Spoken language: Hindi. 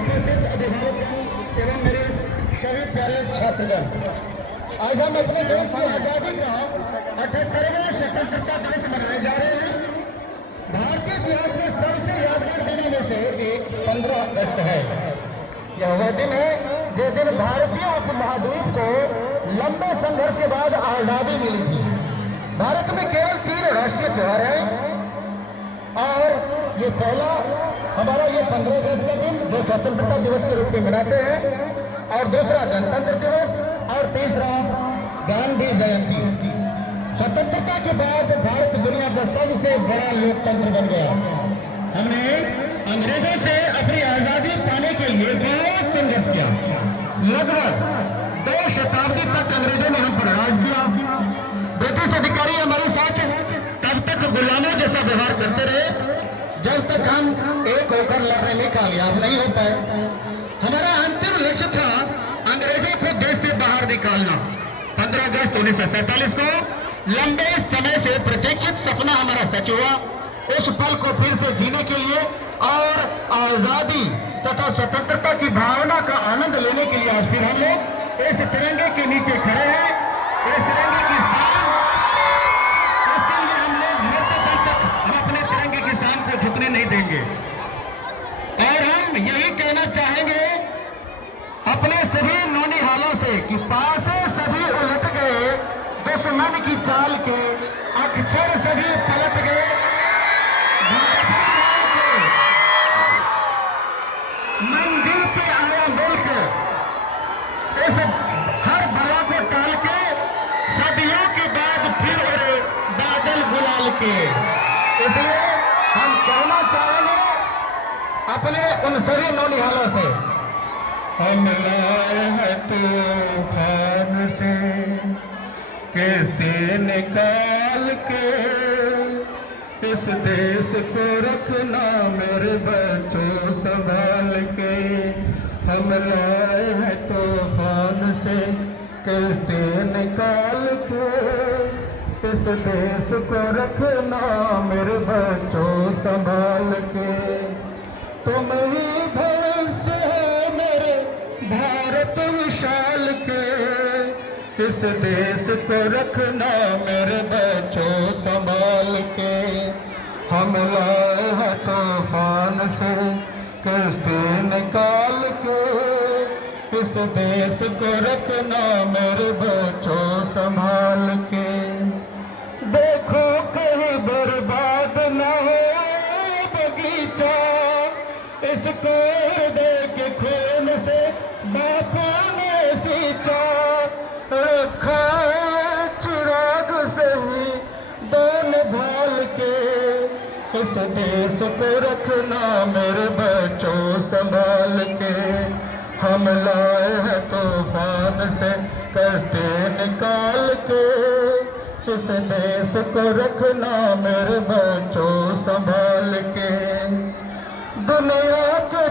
उपस्थित अभिभावकगण एवं मेरे सभी प्यारे छात्रगण, आज हम अपने देश की आजादी का 78वां स्वतंत्रता दिवस मनाने जा रहे हैं। भारतीय इतिहास में सबसे यादगार दिनों में से एक 15 अगस्त है। यह वह दिन है जिस दिन भारतीय उपमहाद्वीप को लंबे संघर्ष के बाद आजादी मिली थी। भारत में केवल 3 राष्ट्रीय त्योहार हैं और ये पहला हमारा ये 15 अगस्त का दिन जो स्वतंत्रता दिवस के रूप में मनाते हैं, और दूसरा गणतंत्र दिवस, और तीसरा गांधी जयंती। स्वतंत्रता के बाद भारत दुनिया का सबसे बड़ा लोकतंत्र बन गया। हमने अंग्रेजों से अपनी आजादी पाने के लिए बहुत संघर्ष किया। लगभग 2 शताब्दी तक अंग्रेजों ने हम पर राज किया। ब्रिटिश अधिकारी हमारे साथ तब तक गुलामों जैसा व्यवहार करते रहे जब तक हम एक होकर लड़ने में कामयाब नहीं हो पाए। हमारा अंतिम लक्ष्य था अंग्रेजों को देश से बाहर निकालना। 15 अगस्त 1947 को लंबे समय से प्रतीक्षित सपना हमारा सच हुआ। उस पल को फिर से जीने के लिए और आजादी तथा स्वतंत्रता की भावना का आनंद लेने के लिए आज फिर हम लोग इस तिरंगे के नीचे खड़े हैं। इस तिरंगे की शान, इसके लिए हम लोग मरते दम तक हम अपने तिरंगे की शान को झुकने नहीं देंगे। और हम यही कहना चाहेंगे अपने सभी नौनिहालों से कि पासे सभी उलट गए दुश्मन की चाल के, अक्षर सभी पलट गए भारत की मां के, मंजिल पे आया मुल्क इस हर बला को टाल के, सदियों के बाद फिर उड़े बादल गुलाल के। इसलिए हम कहना चाहेंगे अपने उन सभी नौनिहालों से, हम लाए हैं तूफान से किस्ती निकाल के, इस देश को रखना मेरे बच्चों संभाल के। हम लाए हैं तूफान से किस्ती निकाल के, इस देश को रखना मेरे बच्चों संभाल के। तुम ही भविष्य है मेरे भारत विशाल के, इस देश को रखना मेरे बच्चों संभाल के। हम लाए हैं तूफान से किस्ती निकाल के, इस देश को रखना मेरे बच्चों संभाल के। देखो कहीं बर्बाद न हो बगीचा, इसको हृदय के खून से बापू ने सींचा। रखा चिराग से ही दोन भाल के, इस देश को रखना मेरे बच्चों संभाल के। हम लाए हैं तूफान से किस्ती निकाल के, इस देश को रखना मेरे बच्चों संभाल के। दुनिया के